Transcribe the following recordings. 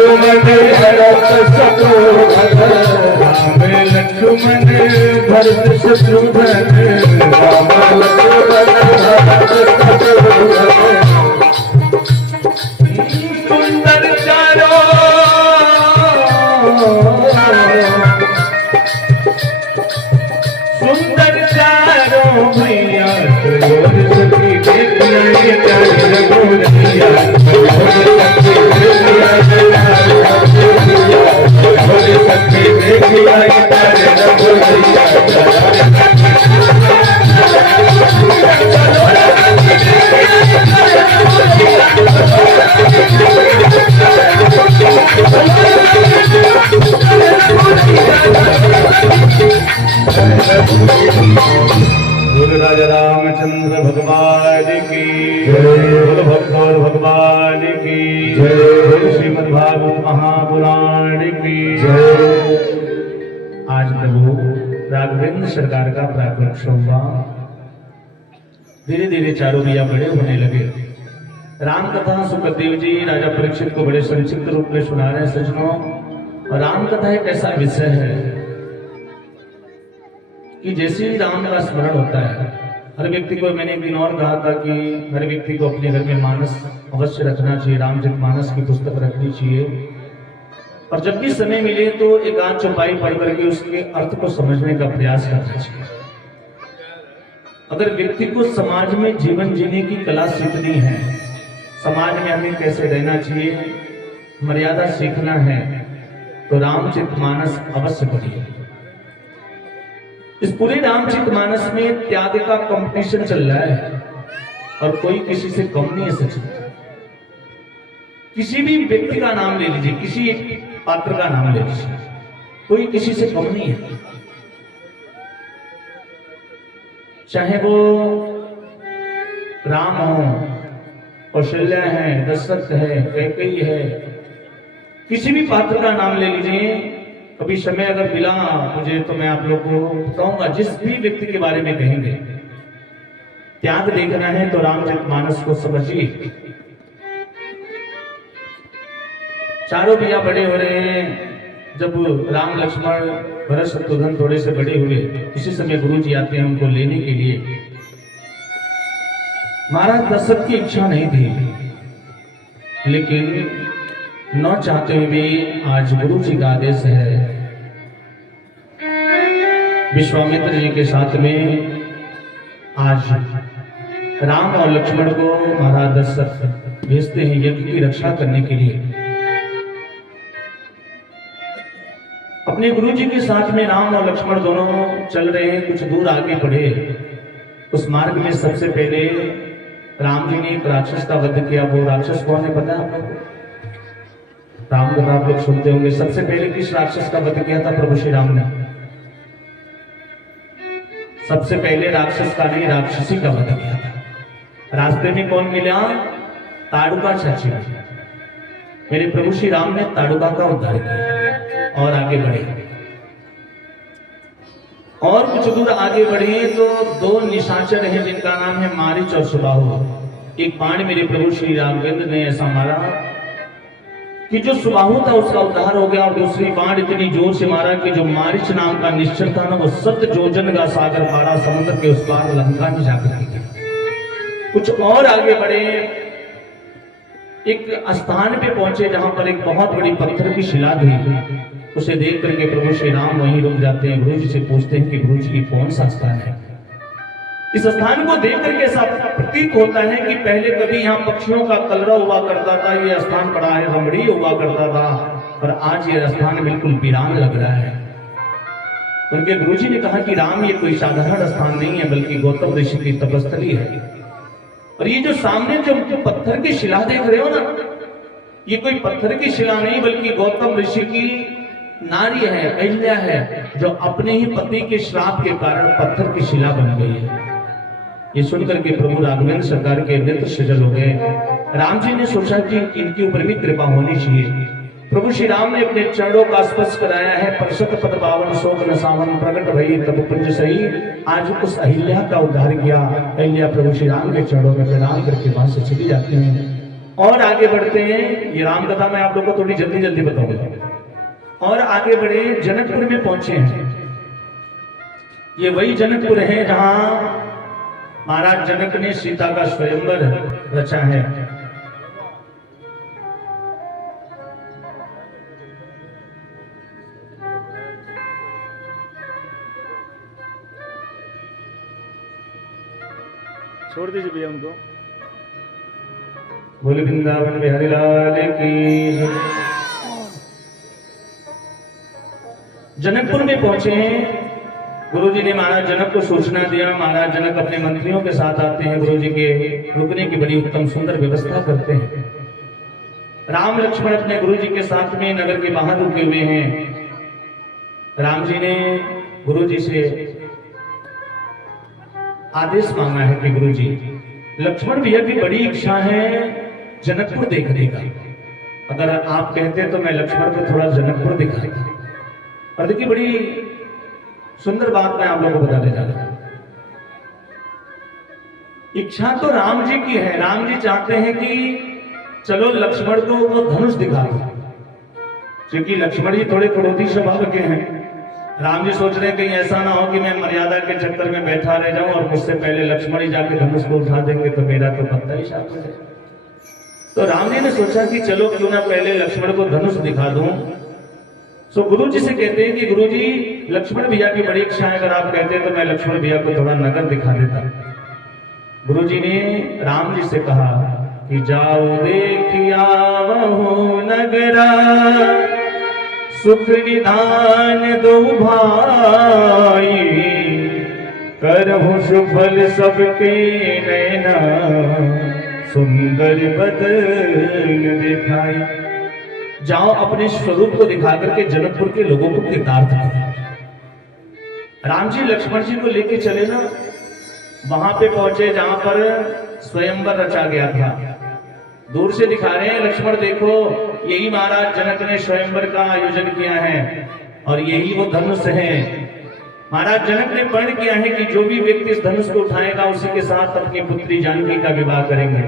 लक्ष्मण भरत शत्रुघ्न राम लक्ष्मण भरत शत्रुघ्न राम लक्ष्मण भरत शत्रुघ्न सुंदर चारों भैया सखी देखिया रघुरैया सखी देखिया रघुरैया बोल राजा रामचंद्र भगवान की बोल भक्तौर भगवान की बोल श्रीमद् भागवत महापुराण की आज प्रभु राघवेंद्र सरकार का प्राकट्य होगा। धीरे धीरे चारों भैया बड़े होने लगे। राम कथा सुखदेव जी राजा परीक्षित को बड़े संक्षिप्त रूप में सुना रहे हैं। सज्जनों, राम कथा एक ऐसा विषय है कि जैसे ही राम का स्मरण होता है, हर व्यक्ति को, मैंने एक दिन और कहा था कि हर व्यक्ति को अपने घर में मानस अवश्य रखना चाहिए, रामचरितमानस की पुस्तक रखनी चाहिए, और जब भी समय मिले तो एक आध चौपाई पढ़ करके उसके अर्थ को समझने का प्रयास करना चाहिए। अगर व्यक्ति को समाज में जीवन जीने की कला सीखनी है, समाज में हमें कैसे रहना चाहिए, मर्यादा सीखना है, तो रामचरितमानस अवश्य पढ़िए। इस पूरे रामचरितमानस में त्याग का कंपटीशन चल रहा है और कोई किसी से कम नहीं है। सच किसी भी व्यक्ति का नाम ले लीजिए, किसी एक पात्र का नाम ले लीजिए, कोई किसी से कम नहीं है। चाहे वो राम हो, कौशल्या है, दशरथ है, कैकेयी है, किसी भी पात्र का नाम ले लीजिए। कभी समय अगर मिला मुझे तो मैं आप लोगों को बताऊंगा, जिस भी व्यक्ति के बारे में कहेंगे त्याग देखना है तो रामचरितमानस को समझिए। चारों भैया बड़े हो रहे हैं। जब राम लक्ष्मण भरत शत्रुघ्न थोड़े से बड़े हुए, इसी समय गुरु जी आते हैं उनको लेने के लिए। महाराज दशरथ की इच्छा नहीं थी, लेकिन न चाहते हुए भी आज गुरु जी का आदेश है। विश्वामित्र जी के साथ में आज राम और लक्ष्मण को महाराज दशरथ भेजते हैं यज्ञ की रक्षा करने के लिए। अपने गुरु जी के साथ में राम और लक्ष्मण दोनों चल रहे हैं। कुछ दूर आगे बढ़े, उस मार्ग में सबसे पहले राम जी ने एक राक्षस का वध किया। वो राक्षस कौन है पता है आप लोगों को? राम कथा आप लोग सुनते होंगे। सबसे पहले किस राक्षस का वध किया था प्रभु श्री राम ने? सबसे पहले राक्षस का नहीं, राक्षसी का वध किया था। रास्ते में कौन मिला? ताड़ुका चाची। मेरे प्रभु श्री राम ने ताड़ुका का उद्धार किया और आगे बढ़े। और कुछ दूर आगे बढ़े तो दो निशाचर हैं जिनका नाम है मारीच और सुबाहु। एक बाण मेरे प्रभु श्री रामचंद्र ने ऐसा मारा कि जो सुबाहु था उसका उद्धार हो गया, और दूसरी बाण इतनी जोर से मारा कि जो मारीच नाम का निश्चर था ना, वो 7 योजन का सागर पारा समुद्र के उस पार लंका में जाकर गया। कुछ और आगे बढ़े, एक स्थान पे पहुंचे जहां पर एक बहुत बड़ी पत्थर की शिला थी। उसे देख करके प्रभु श्री राम वहीं रुक जाते हैं। गुरु जी से पूछते हैं कि गुरु जी कौन सा स्थान है? इस स्थान को देख करके ऐसा प्रतीत होता है कि पहले कभी यहाँ पक्षियों का कलरव हुआ करता था, ये स्थान बड़ा है रमणीय हुआ करता था, और आज ये स्थान बिल्कुल वीरान लग रहा है। उनके गुरु जी ने कहा कि राम, ये कोई साधारण स्थान नहीं है, बल्कि गौतम ऋषि की तपस्थली है। और ये जो सामने जो पत्थर की शिला देख रहे हो ना, ये कोई पत्थर की शिला नहीं बल्कि गौतम ऋषि की नारी है, अहिल्या है, जो अपने ही पति के श्राप के कारण पत्थर की शिला बन गई है। ये सुनकर के प्रभु राघवेंद्र सरकार के नेत्र सजल हो गए। राम जी ने सोचा कि इनके ऊपर भी कृपा होनी चाहिए। प्रभु श्री राम ने अपने चरणों का स्पर्श कराया है। परशत पद पावन शोक न सावन प्रकट भई तब पुंज सही। आज उस अहिल्या का उद्धार किया। अहिल्या प्रभु श्री राम के चरणों में प्रणाम करके वहां से चली जाती हैं। और आगे बढ़ते हैं, ये राम कथा मैं आप लोगों को थोड़ी जल्दी जल्दी बताऊंगा। और आगे बढ़े, जनकपुर में पहुंचे हैं। ये वही जनकपुर है जहां महाराज जनक ने सीता का स्वयंवर रचा है। छोड़ दीजिए भैया उनको। बोले वृंदावन बिहारी लाल की। जनकपुर में पहुंचे हैं। गुरुजी ने महाराज जनक को सूचना दिया। महाराज जनक अपने मंत्रियों के साथ आते हैं। गुरुजी के रुकने की बड़ी उत्तम सुंदर व्यवस्था करते हैं। राम लक्ष्मण अपने गुरुजी के साथ में नगर के बाहर रुके हुए हैं। राम जी ने गुरुजी से आदेश मांगा है कि गुरुजी, लक्ष्मण भैया की बड़ी इच्छा है जनकपुर देखने का। अगर आप कहते तो मैं लक्ष्मण को थोड़ा जनकपुर दिखाता। और देखिए, बड़ी सुंदर बात मैं आप लोगों को बताने जा रहा हूं। इच्छा तो राम जी की है। राम जी चाहते हैं कि चलो लक्ष्मण को वो धनुष दिखा दो, क्योंकि लक्ष्मण जी थोड़े क्रोधी स्वभाव के हैं। राम जी सोच रहे हैं कहीं ऐसा ना हो कि मैं मर्यादा के चक्कर में बैठा रह जाऊं और मुझसे पहले लक्ष्मण ही जाके धनुष को उठा देंगे तो मेरा तो पत्ता ही साफ हो जाएगा। तो राम जी ने सोचा कि चलो क्यों ना पहले लक्ष्मण को धनुष दिखा दूं। सो गुरु जी से कहते हैं कि गुरु जी, लक्ष्मण भैया की बड़ी इच्छा है, अगर आप कहते तो मैं लक्ष्मण भैया को थोड़ा नगर दिखा देता। गुरु जी ने राम जी से कहा कि जाओ देखिया वहु नगरा, सुख निधान दो भाई, करहु सुफल सबके नैना, सुंदर बदन दिखाई। जाओ अपने स्वरूप को दिखा करके जनकपुर के लोगों को कृतार्थ करो। राम जी लक्ष्मण जी को लेके चले ना, वहां पे पहुंचे जहां पर स्वयंवर रचा गया था। दूर से दिखा रहे हैं, लक्ष्मण देखो यही महाराज जनक ने स्वयंवर का आयोजन किया है और यही वो धनुष है। महाराज जनक ने प्रण किया है कि जो भी व्यक्ति इस धनुष को उठाएगा उसी के साथ अपनी पुत्री जानकी का विवाह करेंगे।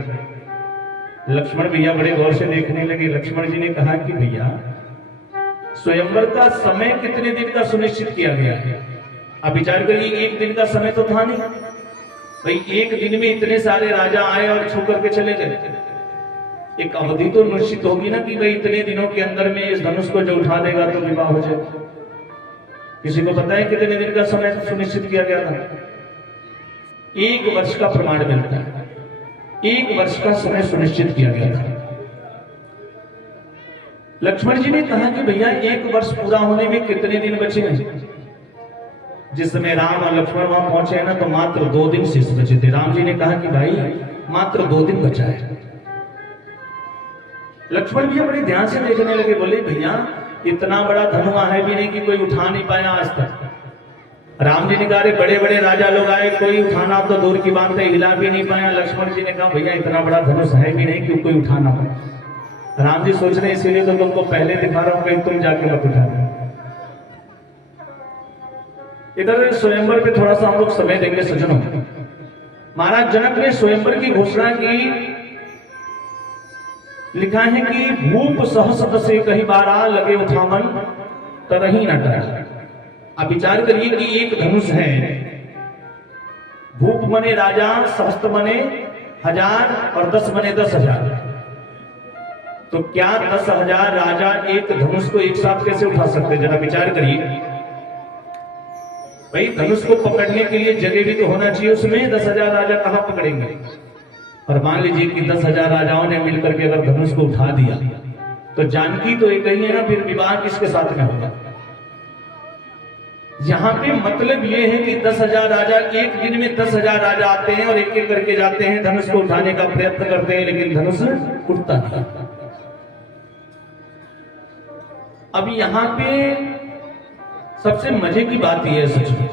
लक्ष्मण भैया बड़े गौर से देखने लगे। लक्ष्मण जी ने कहा कि भैया, स्वयंवर का समय कितने दिन का सुनिश्चित किया गया है? अब विचार करिए, एक दिन का समय तो था नहीं भाई। एक दिन में इतने सारे राजा आए और छू करके चले गए। एक अवधि तो निश्चित होगी ना कि भाई इतने दिनों के अंदर में इस धनुष को जो उठा देगा तो विवाह हो जाएगा। किसी को पता है कितने दिन का समय सुनिश्चित किया गया था? 1 वर्ष का प्रमाण मिलता है। 1 वर्ष का समय सुनिश्चित किया गया था। लक्ष्मण जी ने कहा कि भैया 1 वर्ष पूरा होने में कितने दिन बचे हैं? जिस समय राम और लक्ष्मण वहां पहुंचे हैं ना, तो मात्र 2 दिन शेष बचे थे। राम जी ने कहा कि भाई मात्र 2 दिन बचा है। लक्ष्मण भैया बड़े ध्यान से देखने लगे। बोले भैया, इतना बड़ा धनुआ है भी नहीं कि कोई उठा नहीं पाया आज तक। राम जी ने कहा बड़े बड़े राजा लोग आए, कोई उठाना तो दूर की बात है, हिला भी नहीं पाया। लक्ष्मण जी ने कहा भैया इतना बड़ा धनुष है भी नहीं कि कोई उठा ना पाए। राम जी सोच रहे इसीलिए तो तुमको पहले दिखा रहा हूं, कहीं तुम जाके मत उठा। इधर स्वयंवर पे थोड़ा सा हम लोग समय देंगे सज्जनों। महाराज जनक ने स्वयंवर की घोषणा की। लिखा है कि भूप सहसत से कहीं बारा लगे उठावन तरही न डरा। अब विचार करिए कि एक धनुष है। भूप बने राजा, सहस्त्र बने 1000 और 10 बने 10,000। तो क्या 10,000 राजा एक धनुष को एक साथ कैसे उठा सकते? जरा विचार करिए भाई। धनुष को पकड़ने के लिए जगह भी तो होना चाहिए उसमें। 10,000 राजा कहां पकड़ेंगे? और मान लीजिए कि 10,000 राजाओं ने मिलकर के अगर धनुष को उठा दिया तो जानकी तो एक ही है ना, फिर विवाह किसके साथ में होगा? यहां पे मतलब ये है कि 10,000 राजा, एक दिन में 10,000 राजा आते हैं और एक एक करके जाते हैं, धनुष को उठाने का प्रयत्न करते हैं, लेकिन धनुष उठता नहीं। अब यहां पे सबसे मजे की बात यह है सच में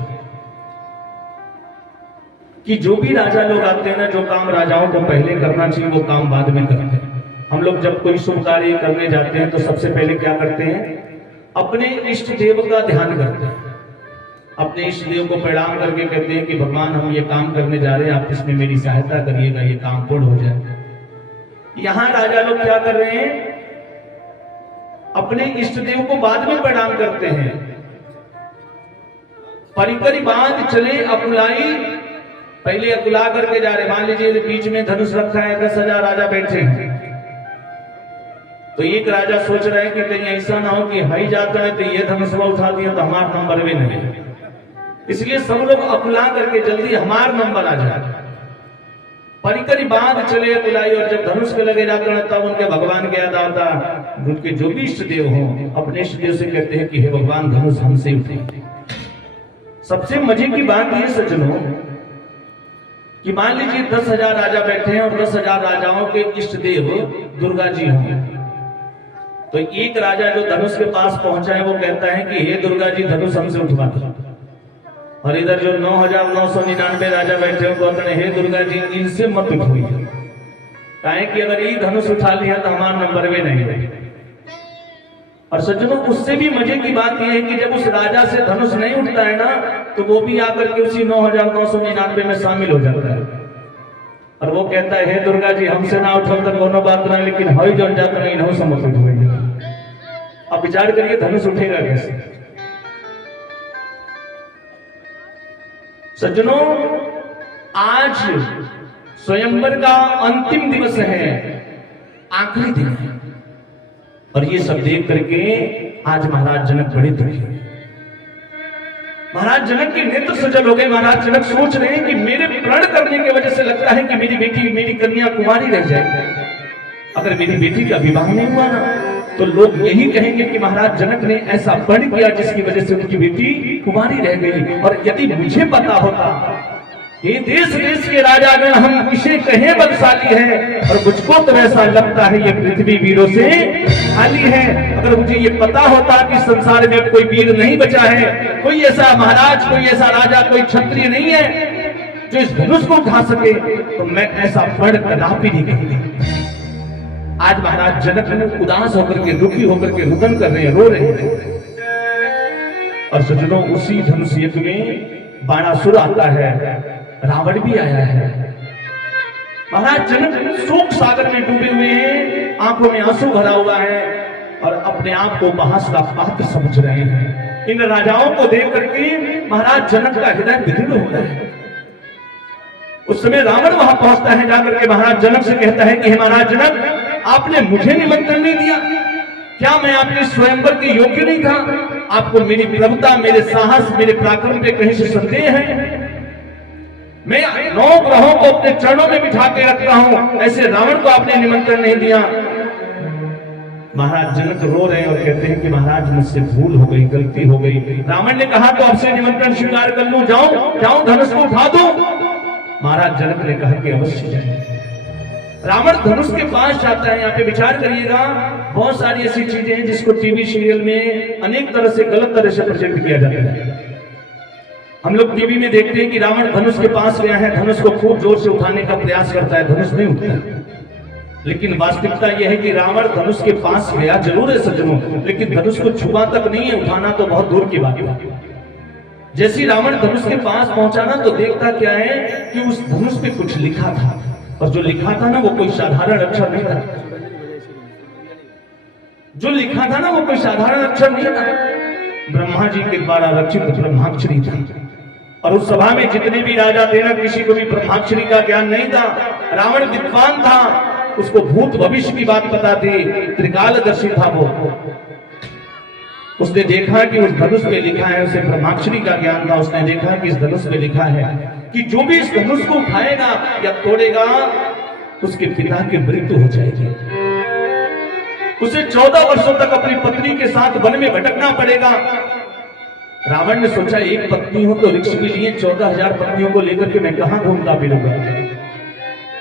कि जो भी राजा लोग आते हैं ना, जो काम राजाओं को पहले करना चाहिए वो काम बाद में करते हैं। हम लोग जब कोई शुभ कार्य करने जाते हैं तो सबसे पहले क्या करते हैं? अपने इष्ट देव का ध्यान करते हैं। अपने इष्ट देव को प्रणाम करके कहते हैं कि भगवान हम ये काम करने जा रहे हैं, आप इसमें मेरी सहायता करिएगा, ये काम पूर्ण हो जाए। यहां राजा लोग क्या कर रहे हैं, अपने इष्ट देव को बाद में प्रणाम करते हैं। परिकरी बांध चले अकुलाई, पहले अकुला करके जा रहे। मान लीजिए बीच में धनुष रखा है, 10,000 राजा बैठे हैं, तो एक राजा सोच रहे हैं कि कहीं ऐसा ना हो कि हाई जाता है तो ये धनुष उठा दिया तो हमारा नंबर भी नहीं, इसलिए सब लोग अकुला करके जल्दी हमारा नंबर आ जाए। परिकरी बांध चले अकुलाई, और जब धनुष के लगे जाकर तब उनके भगवान के याद आता, उनके जो भी इष्ट देव हो अपने इष्ट देव से कहते हैं कि हे भगवान धनुष हमसे उठे। सबसे मजे की बात यह सज्जनों कि मान लीजिए 10,000 राजा बैठे हैं और 10,000 राजाओं के इष्ट देव दुर्गा जी हों, तो एक राजा जो धनुष के पास पहुंचा है वो कहता है कि हे दुर्गा जी धनुष हमसे उठवा दो, और इधर जो 9,999 राजा बैठे हैं वो कहते हैं हे दुर्गा जी इनसे मत उठवाइए, काहे कि अगर ये धनुष उठा लिया तो हमारा नंबर भी नहीं है। और सज्जनों उससे भी मजे की बात यह है कि जब उस राजा से धनुष नहीं उठता है ना, तो वो भी आकर के उसी 9,999 में शामिल हो जाता है, और वो कहता है हे दुर्गा जी हमसे ना उठो तो दोनों बात नहीं, लेकिन हई जन जाता नहीं नहीं समझ उठेगा। अब विचार करिए धनुष उठेगा कैसे। सज्जनों आज स्वयंवर का अंतिम दिवस है, आखिरी दिन है, और ये सब देख करके आज महाराज जनक बड़े दुखी हैं। महाराज जनक के नेत्र सजल हो गए। महाराज जनक सोच रहे हैं कि मेरे प्रण करने की वजह से लगता है कि मेरी बेटी, मेरी कन्या कुमारी रह जाएगी। अगर मेरी बेटी का विवाह नहीं हुआ ना तो लोग यही कहेंगे कि महाराज जनक ने ऐसा प्रण किया जिसकी वजह से उनकी बेटी कुमारी रह गई। और यदि मुझे पता होता ये देश देश के राजागण हम इसे कहें बलशाली है, और मुझको तो ऐसा लगता है ये पृथ्वी वीरों से खाली है। अगर मुझे ये पता होता कि संसार में कोई वीर नहीं बचा है, कोई ऐसा महाराज, कोई ऐसा राजा, कोई क्षत्रिय नहीं है जो इस धनुष को उठा सके, तो मैं ऐसा पढ़ कदापि नहीं कहूंगा। आज महाराज जनक उदास होकर के, दुखी होकर के रुदन कर रहे हैं, रो रहे हैं। और सज्जनों उसी धनुष युद्ध में बाणासुर आता है, रावण भी आया है। महाराज जनक शोक सागर में डूबे हुए हैं, आंखों में आंसू भरा हुआ है, और अपने आप को बहस का पात्र समझ रहे हैं। इन राजाओं को देख करके महाराज जनक का हृदय विदीर्ण हो रहा है। उस समय रावण वहां पहुंचता है, जाकर के महाराज जनक से कहता है कि हे महाराज जनक आपने मुझे निमंत्रण नहीं दिया, क्या मैं आपके स्वयंवर के योग्य नहीं था? आपको मेरी प्रभुता, मेरे साहस, मेरे पराक्रम पे कहीं से संदेह है? मैं 9 ग्रहों को अपने चरणों में बिठा के रखता हूं, ऐसे रावण को आपने निमंत्रण नहीं दिया। महाराज जनक रो रहे हैं और कहते हैं कि महाराज मुझसे भूल हो गई, गलती हो गई। रावण ने कहा तो आपसे निमंत्रण स्वीकार कर लूं, जाऊं धनुष को उठा दूं। महाराज जनक ने कहा कि अवश्य जाए। रावण धनुष के पास जाता है। यहाँ पे विचार करिएगा, बहुत सारी ऐसी चीजें हैं जिसको टीवी सीरियल में अनेक तरह से, गलत तरह से प्रेजेंट किया जाता है। हम लोग टीवी में देखते हैं कि रावण धनुष के पास गया है, धनुष को खूब जोर से उठाने का प्रयास करता है, धनुष नहीं उठता। लेकिन वास्तविकता यह है कि रावण धनुष के पास गया जरूर है सज्जनों, लेकिन धनुष को छुपा तक नहीं है, उठाना तो बहुत दूर की बात है। जैसे रावण धनुष के पास पहुंचा ना, तो देखता क्या है कि उस धनुष पे कुछ लिखा था, और जो लिखा था ना वो कोई साधारण अक्षर नहीं था। जो लिखा था ना वो कोई साधारण अक्षर नहीं था, ब्रह्मा जी के द्वारा रचित ब्रह्माक्षरी था। और उस सभा में जितने भी राजा थे ना, किसी को भी ब्रह्माक्षरी का ज्ञान नहीं था। रावण विद्वान था, उसको भूत भविष्य की बात पता थी, त्रिकालदर्शी था वो। उसने देखा कि उस धनुष पे लिखा है, उसे ब्रह्माक्षरी का ज्ञान था। उसने देखा कि इस धनुष पे लिखा है कि जो भी इस धनुष को उठाएगा या तोड़ेगा उसके पिता की मृत्यु हो जाएगी। उसे 14 वर्षों तक अपनी पत्नी के साथ वन में भटकना पड़ेगा। रावण ने सोचा एक पत्नी हो तो रिक्श भी लिए, 14,000 पत्नियों को लेकर के मैं कहां घूमता फिरूंगा।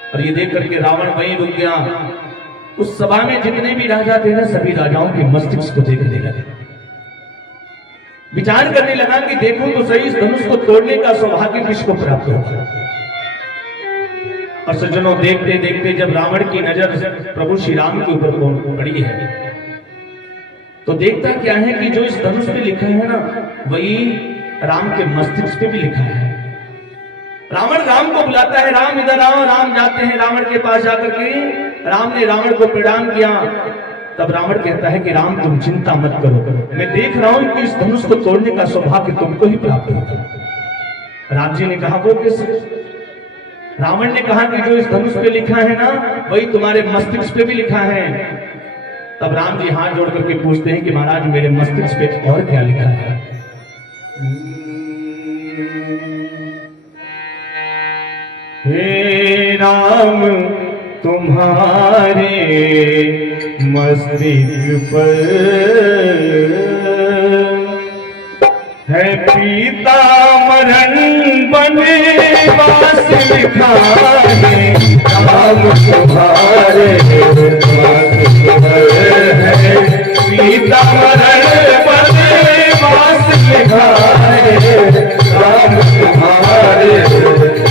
और ये देख करके रावण वहीं रुक गया। उस सभा में जितने भी राजा थे ना, सभी राजाओं के मस्तिष्क को देखने लगे, विचार करने लगा कि देखो तो सही, इस धनुष को तोड़ने का सौभाग्य किसको प्राप्त होगा। और सज्जनों देखते देखते जब रावण की नजर प्रभु श्री राम के ऊपर पड़ी है, तो देखता क्या है कि जो इस धनुष पे लिखा है ना, वही राम के मस्तिष्क पे भी लिखा है। रावण राम को बुलाता है, राम इधर आओ। राम जाते हैं रावण के पास जाकर के राम ने रावण को प्रणाम किया। तब रावण कहता है कि राम तुम चिंता मत करो, मैं देख रहा हूं कि इस धनुष को तोड़ने का सौभाग्य तुमको ही प्राप्त होगा। राम जी ने कहा वो कैसे? रावण ने कहा कि जो इस धनुष पे लिखा है ना वही तुम्हारे मस्तिष्क पे भी लिखा है। तब राम जी हाथ जोड़ करके पूछते हैं कि महाराज मेरे मस्तिष्क पे और क्या लिखा है? हे राम तुम्हारे मस्तिष्क पर है पीताम्बर वनवास लिखा है। राम तुम्हारे मस्तिष्क पर है पीताम्बर वनवास लिखा है। राम तुम्हारे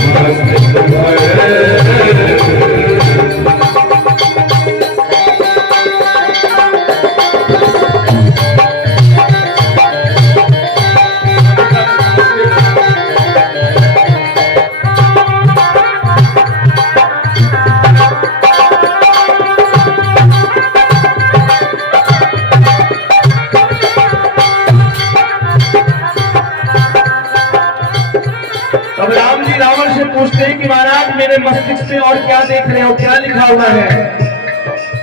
मस्तिष्क पर पूछते हैं कि महाराज मेरे मस्तिष्क पे और क्या देख रहे हो, क्या लिखा हुआ है?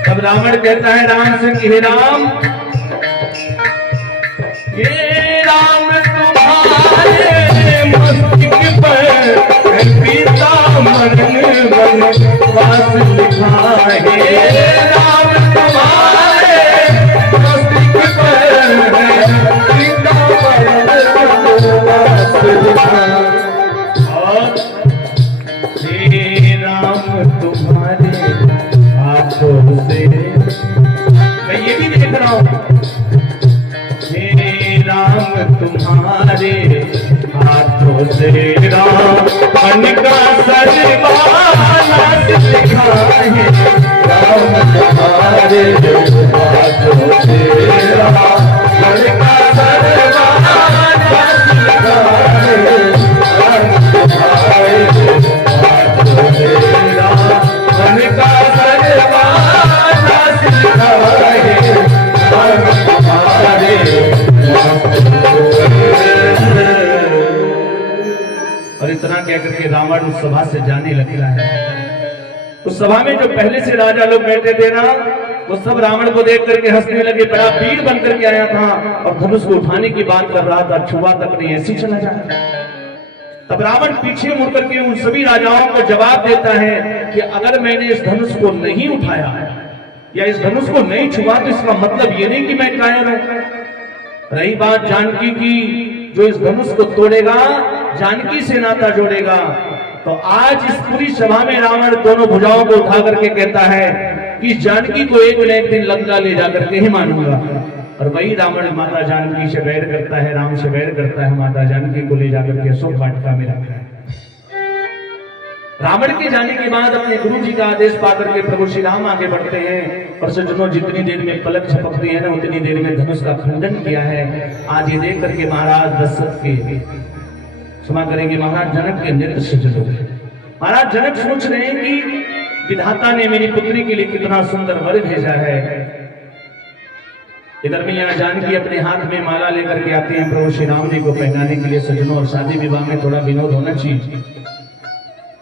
तब रावण कहता है राम से कि हे राम तुम्हारे मस्तिष्क पर पीताम्बर वनवास लिखा है। राम तुम्हारे मस्तिष्क पर पीताम्बर वनवास लिखा है। तुम्हारे हाथों से मैं ये भी देख रहा हूं, हे राम तुम्हारे हाथों से रावण का सर्वनाश लिखा है। राम तुम्हारे हाथों से रावण का सर्वनाश लिखा है। राम तुम्हारे और इतना कहकर के रावण उस सभा से जाने लगता है। उस सभा में जो पहले से राजा लोग बैठे थे ना वो सब रावण को देख करके हंसने लगे। बड़ा वीर बन करके आया था और धनुष को उठाने की बात कर रहा था, छुआ तक नहीं, ऐसी चला जाए। तब रावण पीछे मुड़ करके उन सभी राजाओं को जवाब देता है कि अगर मैंने इस धनुष को नहीं उठाया या इस धनुष को नहीं छुआ तो इसका मतलब ये नहीं कि मैं कायर हूं। रही बात जानकी की, जो इस धनुष को तोड़ेगा जानकी से नाता जोड़ेगा। तो आज इस पूरी सभा में रावण दोनों भुजाओं को उठा करके कहता है कि जानकी को एक न एक दिन लंका ले जाकर के ही मानूंगा। और वही रावण माता जानकी से वैर करता है, राम से वैर करता है, माता जानकी को ले जाकर के अशोक वाटिका में रखता है। रावण के जाने के बाद अपने गुरु जी का आदेश पाकर के प्रभु श्री राम आगे बढ़ते हैं और सज्जनों जितनी देर में पलक झपकती है ना उतनी देर में धनुष का खंडन किया है। आज ये देख करके महाराज दशरथ के क्षमा करेंगे, महाराज जनक के नेत्र सजल हो गए। महाराज जनक सोच रहे हैं कि विधाता ने मेरी पुत्री के लिए कितना सुंदर वर भेजा है। इधर में यहाँ जानकी अपने हाथ में माला लेकर के आते हैं प्रभु श्री राम जी को पहनाने के लिए। सज्जनों और शादी विवाह में थोड़ा विनोद होना चाहिए।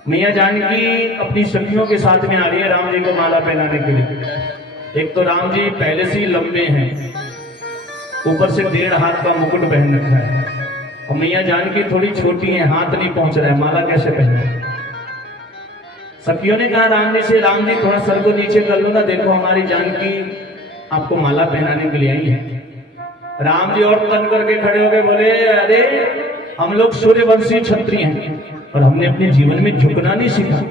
मैया जानकी अपनी सखियों के साथ में आ रही है राम जी को माला पहनाने के लिए। एक तो राम जी पहले से ही लंबे हैं, ऊपर से 1.5 हाथ का मुकुट पहन रखा है और मैया जानकी थोड़ी छोटी है, हाथ नहीं पहुंच रहा है, माला कैसे पहने? सखियों ने कहा राम जी से, राम जी थोड़ा सर को नीचे कर लो ना, देखो हमारी जानकी आपको माला पहनाने के लिए आई है। राम जी और तन करके खड़े हो गए, बोले अरे हम लोग सूर्यवंशी क्षत्रिय हैं और हमने अपने जीवन में झुकना नहीं सीखा।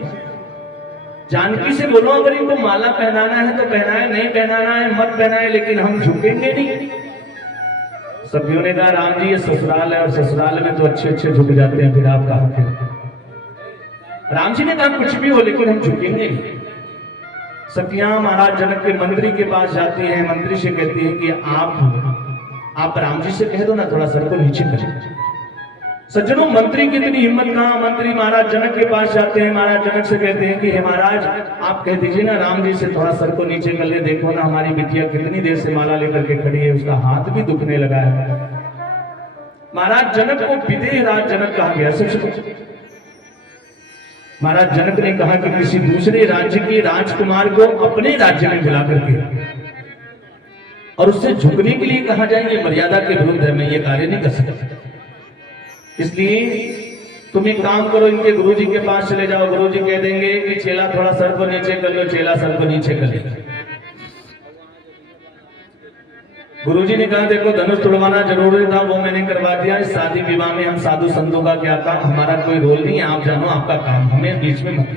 जानकी से बोलो अगर इनको माला पहनाना है तो पहनाए, नहीं पहनाना है मत पहनाए, लेकिन हम झुकेंगे नहीं। सभियों ने कहा राम जी ये ससुराल है और ससुराल में तो अच्छे अच्छे झुक जाते हैं, फिर आपका हक है। राम जी ने कहा कुछ भी हो लेकिन हम झुकेंगे नहीं। सखियां महाराज जनक के मंत्री के पास जाती हैं, मंत्री से कहती है कि आप राम जी से कह दो ना थोड़ा सर को नीचे करें। सज्जनों, मंत्री की इतनी हिम्मत कहाँ। मंत्री महाराज जनक के पास जाते हैं, महाराज जनक से कहते हैं कि हे महाराज, आप कह दीजिए ना राम जी से थोड़ा सर को नीचे कर ले, देखो ना हमारी बिटिया कितनी देर से माला लेकर के खड़ी है, उसका हाथ भी दुखने लगा है। महाराज जनक को विदेह राज जनक कहा गया। महाराज जनक ने कहा कि किसी दूसरे राज्य के राजकुमार को अपने राज्य में मिला करके और उससे झुकने के लिए कहा जाए, ये मर्यादा के विरुद्ध है, मैं ये कार्य नहीं कर सकता। इसलिए तुम एक काम करो, इनके गुरुजी के पास चले जाओ, गुरुजी कह देंगे कि चेला थोड़ा सर को नीचे कर लो, चेला सर को नीचे कर ले। गुरुजी ने कहा देखो धनुष तुड़वाना जरूरी था, वो मैंने करवा दिया, इस शादी विवाह में हम साधु संतों का क्या काम, हमारा कोई रोल नहीं है, आप जानो आपका काम, हमें बीच में मत।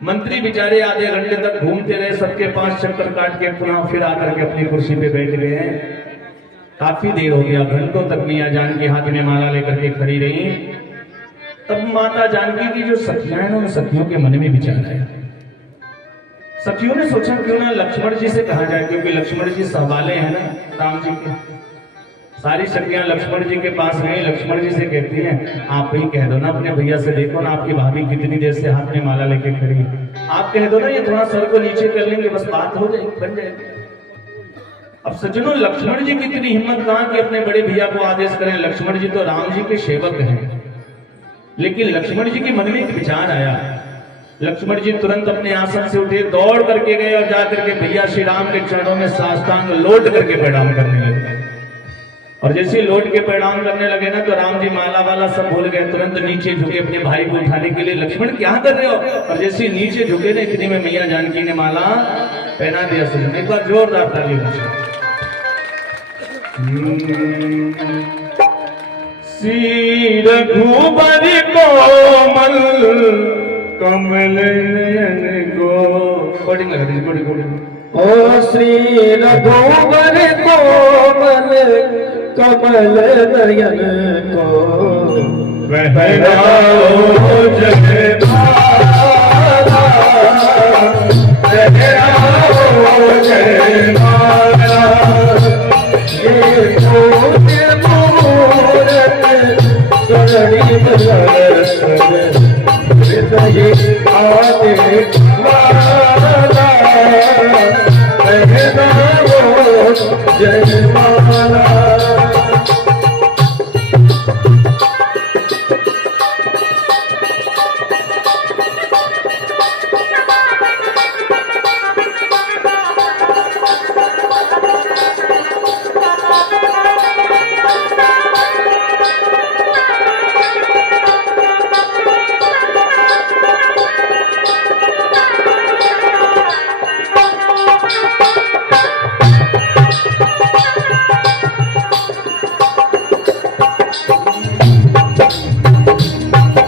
मंत्री बेचारे आधे घंटे तक घूमते रहे, सबके 5 चक्कर काट के पुनः फिर आकर के अपनी कुर्सी पे बैठ गए हैं। काफी देर हो गया, घंटों तक मैया जानकी हाथ में माला लेकर के खड़ी रही। तब माता जानकी की जो सखियां हैं, उन सखियों के मन में विचार आया। सखियों ने सोचा क्यों ना लक्ष्मण जी से कहा जाए, क्योंकि लक्ष्मण जी सहवाले हैं ना राम जी के। सारी सखियां लक्ष्मण जी के पास गई, लक्ष्मण जी से कहती हैं आप ही कह दो ना अपने भैया से, देखो ना आपकी भाभी कितनी देर से हाथ में माला लेके खड़ी है, आप कह दो ना ये थोड़ा सर को नीचे कर लेंगे, बस बात हो जाएगी, बन जाएगी। अब सज्जनों, लक्ष्मण जी की इतनी हिम्मत कहां कि अपने बड़े भैया को आदेश करें। लक्ष्मण जी तो राम जी के सेवक हैं, लेकिन लक्ष्मण जी के मन में एक विचार आया। लक्ष्मण जी तुरंत अपने आसन से उठे, दौड़ करके गए और जाकर के भैया श्री राम के चरणों में साष्टांग लौट करके प्रणाम करने लगे। और जैसे लौट के प्रणाम करने लगे ना, तो राम जी माला वाला सब भूल गए, तुरंत नीचे झुके अपने भाई को उठाने के लिए। लक्ष्मण क्या कर रहे हो? और जैसे नीचे झुके ना, इतनी में मैया जानकी ने माला पहना दिया। सुन एक बार जोरदार ताली बजाओ। श्री रघुबर कोमल कमल नयन को कोडिंग लगा दीजिए, कोडिंग। ओ श्री रघुबर कोमल कमल नयन को पहनाओ जयमाला, पहनाओ जयमाला, ये पूज्य मूरत करणी दर्शन हृदय आदे माला, पहनाओ जयमाला।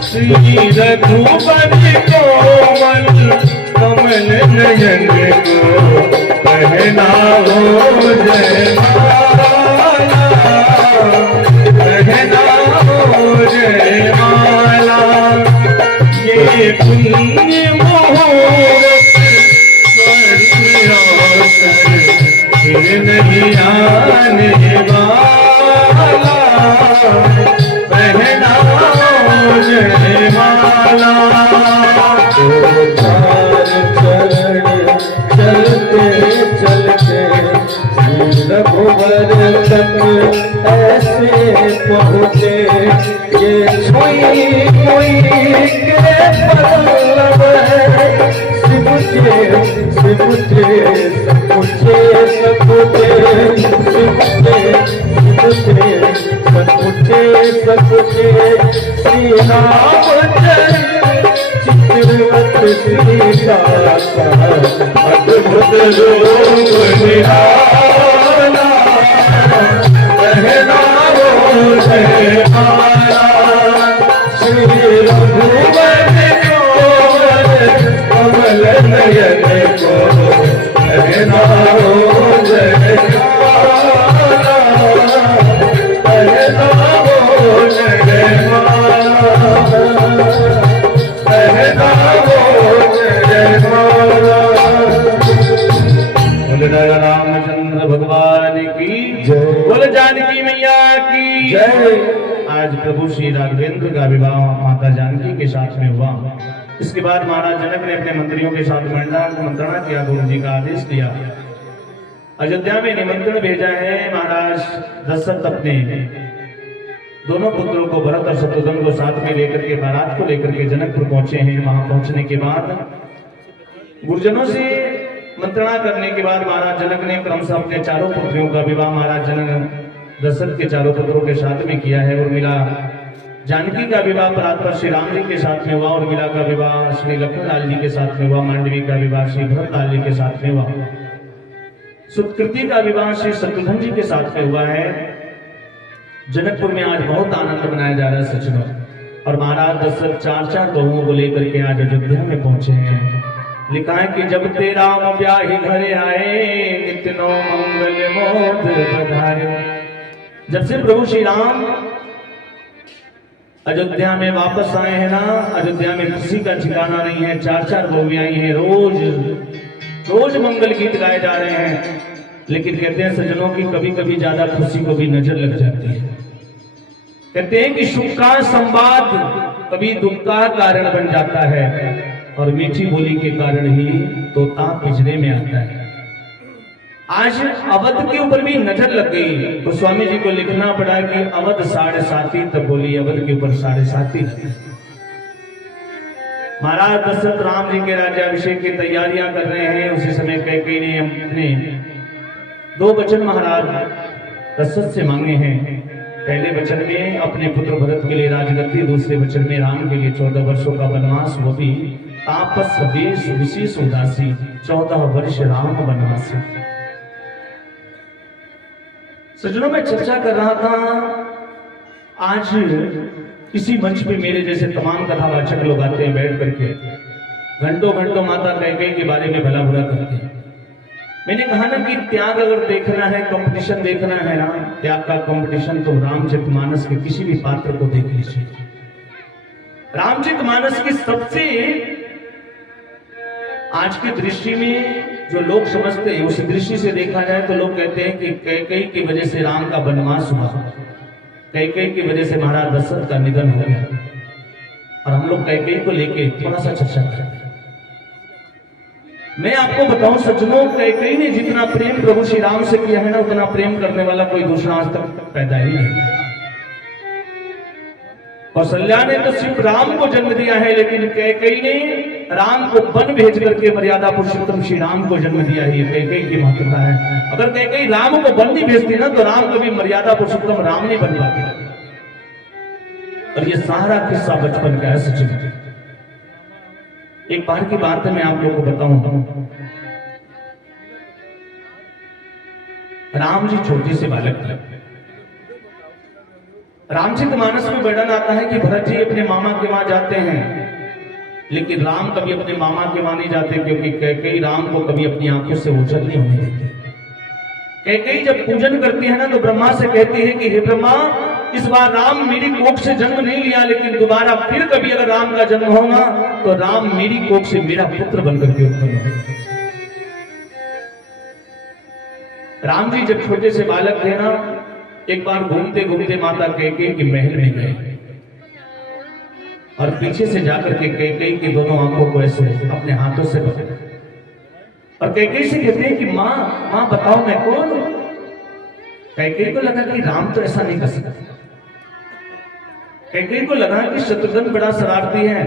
श्री रघुबर कोमल कमल नयन को पहनाओ जयमाला, पहनाओ जयमाला, ये पुण्य मुहूर्त फिर नहीं आने वाला, पहनाओ जयमाला। चलते चलते रघुबर तक ऐसे पहुँचे, ये छुई मुई के पल्लव है, सिबुचे सिबुचे सकुचे सकुचे, सिबुचे सिबुचे सकुचे सकुचे, श्री रामचंद्र चित्रवत सीता का अद्भुत रूप निराला, पहनाओ जयमाला। श्री रघुबर कोमल कमल नयन को पहनाओ जयमाला, पहनाओ जयमाला, बोल रामचंद्र भगवान की जय, बोल जानकी मैया की जय। महाराज प्रभु श्री राघवेंद्र का विवाह माता जानकी के साथ में हुआ। इसके बाद महाराज जनक ने अपने मंत्रियों के साथ मंत्रणा किया, गुरु जी का आदेश दिया। अयोध्या में निमंत्रण भेजा है। महाराज दशरथ अपने दोनों पुत्रों को भरत और शत्रुघ्न को साथ में लेकर के बारात को लेकर के जनकपुर पहुंचे हैं। वहां पहुंचने के बाद गुरुजनों से मंत्रणा करने के बाद महाराज जनक ने क्रमशः अपने चारों पुत्रियों का विवाह महाराज जनक दशरथ के चारों पुत्रों के साथ में किया है। उर्मिला जानकी का विवाह परात पर श्री राम जी के साथ में हुआ। उर्मिला का विवाह श्री लक्ष्मण जी के साथ में हुआ। मांडवी का विवाह श्री भरत लाल जी के साथ में हुआ। सुकृति का विवाह श्री शत्रुघ्न जी के साथ में हुआ है। जनकपुर में आज बहुत आनंद मनाया जा रहा है सचिनों। और महाराज दशरथ चार बहुओं को लेकर के आज अयोध्या में पहुंचे हैं। लिखा है कि जब तेरा ब्याही घरे आए, कितनो मंगल मोद बधाए। जब से प्रभु श्री राम अयोध्या में वापस आए हैं ना, अयोध्या में किसी का ठिकाना नहीं है। चार बहुएं आई हैं, रोज मंगल गीत गाए जा रहे हैं। लेकिन कहते हैं सज्जनों की कभी कभी ज्यादा खुशी को भी नजर लग जाती है। कहते हैं कि सुख का संवाद कभी दुख का कारण बन जाता है और मीठी बोली के कारण ही तोता पिंजरे में आता है। आज अवध के ऊपर भी नजर लग गई तो स्वामी जी को लिखना पड़ा कि अवध 7.5 तब बोली, अवध के ऊपर 7.5 महाराज दशरथ राम जी के राज्याभिषेक की तैयारियां कर रहे हैं। उसी समय कैकेयी ने अपने 2 वचन महाराज दशरथ से मांगे हैं। पहले वचन में अपने पुत्र भरत के लिए राजगद्दी, दूसरे वचन में राम के लिए 14 वर्षों का वनवास, वो भी तापस वेश विशेष उदासी, 14 वर्ष राम वनवासी। सज्जनों में चर्चा कर रहा था, आज किसी मंच पे मेरे जैसे तमाम कथावाचक लोग आते हैं, बैठ करके घंटों माता कैकेयी के बारे में भला बुरा करते हैं। मैंने कहा ना कि त्याग अगर देखना है, कंपटीशन देखना है ना, त्याग का कंपटीशन तो रामचरितमानस के किसी भी पात्र को देख लीजिए। रामचरितमानस की सबसे आज की दृष्टि में जो लोग समझते हैं, उस दृष्टि से देखा जाए तो लोग कहते हैं कि कैकेयी की वजह से राम का वनवास हुआ, कैकेयी की वजह से महाराज दशरथ का निधन हो गया। और हम लोग कैकेयी को लेके थोड़ा सा चर्चा करें। मैं आपको बताऊं सज्जनों, कैकेयी ने जितना प्रेम प्रभु श्री राम से किया है ना, उतना प्रेम करने वाला कोई दूसरा आज तक पैदा ही नहीं। कौशल्या ने तो सिर्फ राम को जन्म दिया है, लेकिन कैकेयी ने राम को वन भेज करके मर्यादा पुरुषोत्तम श्री राम को जन्म दिया है। ये कैकेयी की महत्वता है। अगर कैकेयी राम को वन नहीं भेजती ना, तो राम कभी मर्यादा पुरुषोत्तम राम नहीं बन पाते। और ये सारा किस्सा बचपन का है सचिन। एक बार की बात है, मैं आप लोगों को बताऊं। राम जी छोटे से बालक थे। रामचरितमानस में वर्णन आता है कि भरत जी अपने मामा के वहां जाते हैं, लेकिन राम कभी अपने मामा के वहां नहीं जाते, क्योंकि कैकेयी राम को कभी अपनी आंखों से ओझल नहीं होने देती। कैकेयी जब पूजन करती है ना, तो ब्रह्मा से कहती है कि हे ब्रह्मा, इस बार राम मेरी कोख से जन्म नहीं लिया, लेकिन दोबारा फिर कभी अगर राम का जन्म होगा तो राम मेरी कोख से मेरा पुत्र बनकर के उत्पन्न होगा। राम जी जब छोटे से बालक थे ना, एक बार घूमते घूमते माता कैकेयी के महल में गए और पीछे से जाकर के कैकेयी की दोनों आंखों को ऐसे अपने हाथों से पकड़ा और कैकेयी से कहते हैं कि माँ बताओ मैं कौन हूं। कैकेयी को लगा कि राम तो ऐसा नहीं कर सकता। कैकेयी को लगा कि शत्रुघ्न बड़ा शरारती है।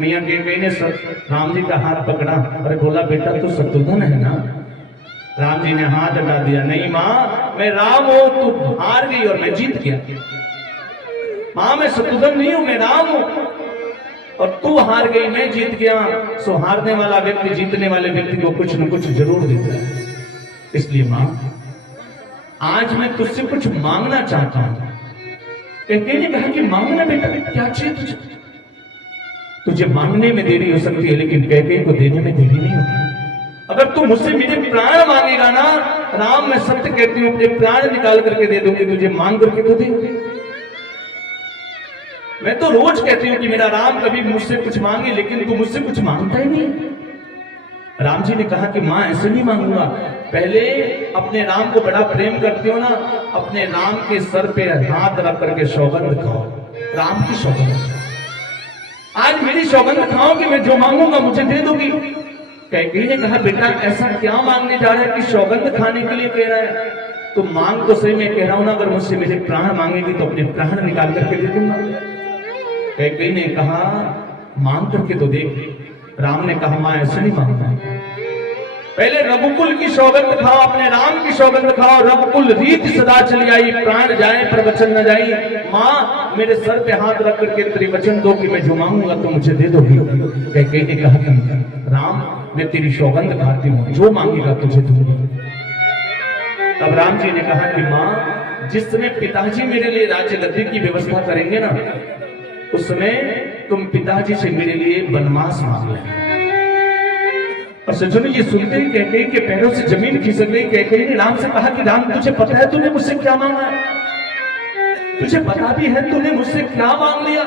मैया कैकेयी ने राम जी का हाथ पकड़ा और बोला, बेटा तू शत्रुघ्न है ना? राम जी ने हाथ हटा दिया, नहीं माँ मैं राम हूं, तू हार गई और मैं जीत गया। माँ मैं शत्रुघ्न नहीं हूं, मैं राम हूं और तू हार गई, मैं जीत गया। सो हारने वाला व्यक्ति जीतने वाले व्यक्ति को कुछ न कुछ जरूर देता है। इसलिए माँ आज मैं तुझसे कुछ मांगना चाहता हूं। कैकेयी ने कहा कि मांगना बेटा, क्या चाहिए तुझे? तुझे मांगने में देरी हो सकती है, लेकिन कैकेयी को देने में देरी नहीं होगी। अगर तू मुझसे मेरे प्राण मांगेगा ना, राम मैं सत्य कहती हूं, अपने प्राण निकाल करके दे दूंगी, तुझे मांग करके तो दे। मैं तो रोज कहती हूं कि मेरा राम कभी मुझसे कुछ मांगे, लेकिन तू मुझसे कुछ मांगता ही नहीं। राम जी ने कहा कि मां ऐसे नहीं मांगूंगा, पहले अपने राम को बड़ा प्रेम करती हो ना, अपने राम के सर पे हाथ रख करके सौगंध खाओ, राम की सौगंध। आज मेरी सौगंध खाओ कि मैं जो मांगूंगा मुझे दे दोगी। कैकेयी ने कहा बेटा ऐसा क्या मांगने जा रहा है कि सौगंध खाने के लिए कह रहा है? तो मांग तो सही मैं कह रहा हूं ना, अगर मुझसे मेरे प्राण मांगेगी तो अपने प्राण निकाल करके दे दूंगा। कैकेयी ने कहा मांग करके तो देख। राम ने कहा मां ऐसे नहीं मांगता, पहले रघुकुल की सौगंध खाओ, अपने राम की सौगंध खाओ। रघुकुल रीत सदा चली आई, प्राण जाए पर वचन न जाई। मां मेरे सर पे हाथ रख करके तेरी वचन दो कि मैं जो मांगूंगा तो मुझे दे दोगी। कैकेयी ने कहा कि राम मैं तेरी सौगंध खाती हूँ, जो मांगेगा तुझे दूंगी। तब राम जी ने कहा कि मां जिस समय पिताजी मेरे लिए राज्य गद्दी की व्यवस्था करेंगे ना, उस समय तुम पिताजी से मेरे लिए वनवास मांग लेना। और सज्जनों ये सुनते ही कैकेयी के पैरों से जमीन खिसक गई। कैकेयी ने राम से कहा कि राम तुझे पता है तूने मुझसे क्या मांगा है? तुझे पता भी है तूने मुझसे क्या मांग लिया?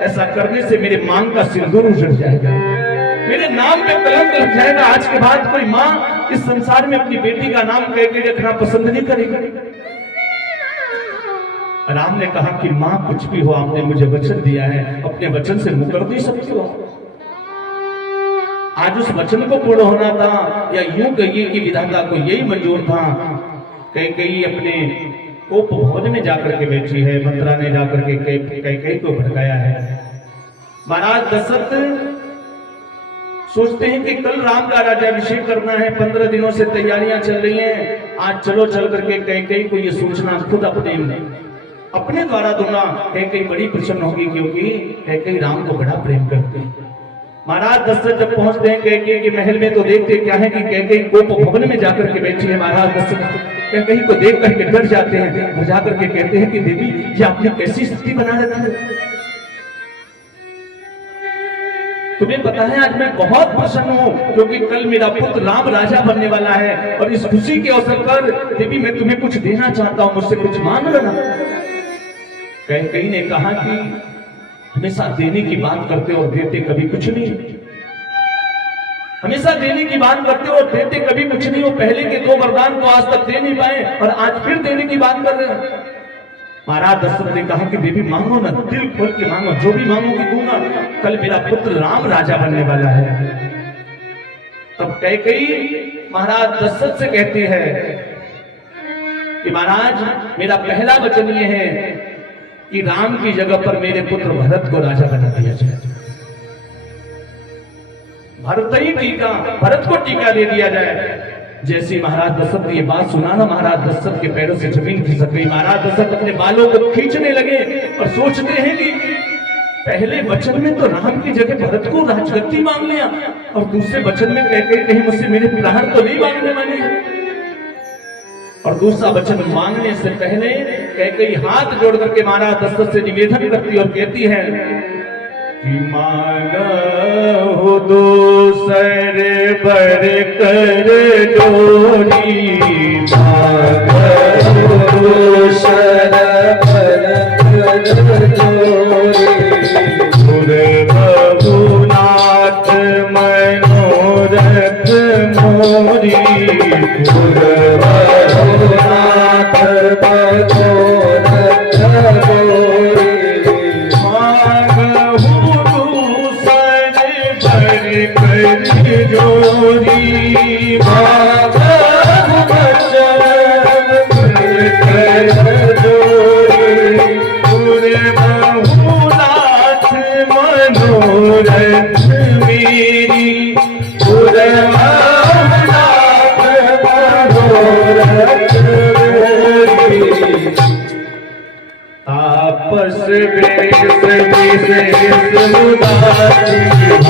ऐसा करने से मेरे मांग का सिंदूर उजड़ जाएगा, मेरे नाम पे कलंक लग जाएगा। आज के बाद कोई मां इस संसार में अपनी बेटी का नाम कैकेयी रखना पसंद नहीं करेगी। राम ने कहा कि मां कुछ भी हो, आपने मुझे वचन दिया है, अपने वचन से मुकर नहीं सकती हो। आज उस वचन को पूर्ण होना था, या यूं कहिए कि विधाता को यही मंजूर था। कैकेयी अपने कोप भवन में जाकर के बैठी है, मंत्रा ने जाकर के कैकेयी को भड़काया है। महाराज दशरथ सोचते हैं कि कल राम का राज्याभिषेक करना है, 15 दिनों से तैयारियां चल रही हैं, आज चलो चल करके कैकेयी को ये सूचना खुद अपने द्वारा दूंगा। कैकेयी बड़ी प्रसन्न होगी, क्योंकि कैकेयी राम को बड़ा प्रेम करते हैं। महाराज दशरथ जब पहुंचते हैं कैकेयी के महल में, तो देखते क्या है कि कैकेयी कोप भवन में जाकर के बैठी है। महाराज दशरथ कैकेयी को देख करके डर जाते हैं, वो जाकर के कहते हैं कि देवी ये आपने कैसी स्थिति बना रखी है? तुम्हें पता है आज मैं बहुत प्रसन्न हूं, क्योंकि कल मेरा पुत्र राम राजा बनने वाला है, और इस खुशी के अवसर पर देवी मैं तुम्हें कुछ देना चाहता हूं, मुझसे कुछ मांग लेना। कैकेयी ने कहा कि हमेशा देने की बात करते हो और देते कभी कुछ नहीं, हमेशा देने की बात करते हो और देते कभी कुछ नहीं हो। पहले के 2 वरदान को आज तक दे नहीं पाए और आज फिर देने की बात कर रहे हो। महाराज दशरथ ने कहा कि देवी मांगो ना, दिल खोल के मांगो, जो भी मांगोगी दूंगा। कल मेरा पुत्र राम राजा बनने वाला है। तब कैकेयी महाराज दशरथ से कहती है कि महाराज मेरा पहला वचन ये है कि राम की जगह पर मेरे पुत्र भरत को राजा बना दिया जाए। भरत को टीका दे दिया जाए। जैसे महाराज दशरथ ने ये बात सुना ना, महाराज दशरथ के पैरों से जमीन खिसक गई। महाराज दशरथ अपने बालों को खींचने लगे और सोचते हैं कि पहले वचन में तो राम की जगह भरत को राजगद्दी मांग लिया, और दूसरे वचन में कैकेयी कहीं मुझसे मेरे प्राण तो नहीं मांगने वाले। और दूसरा वचन मांगने से पहले कैकेयी हाथ जोड़ करके महाराज दशरथ से निवेदन करती और कहती है कि मांगो दूसर बर कर जोरी, मांगो दूसर बर कर जोरी, रघुनाथ मनोरथ मोरी, रघुनाथ मनोरथ मोरी। मांगहु दूसर बर कर जोरी, मांगहु वचन कर जोरी, रघुनाथ मनोरथ मेरी, रघुनाथ मनोरथ मेरी। आपस वेश विशेष उदासी,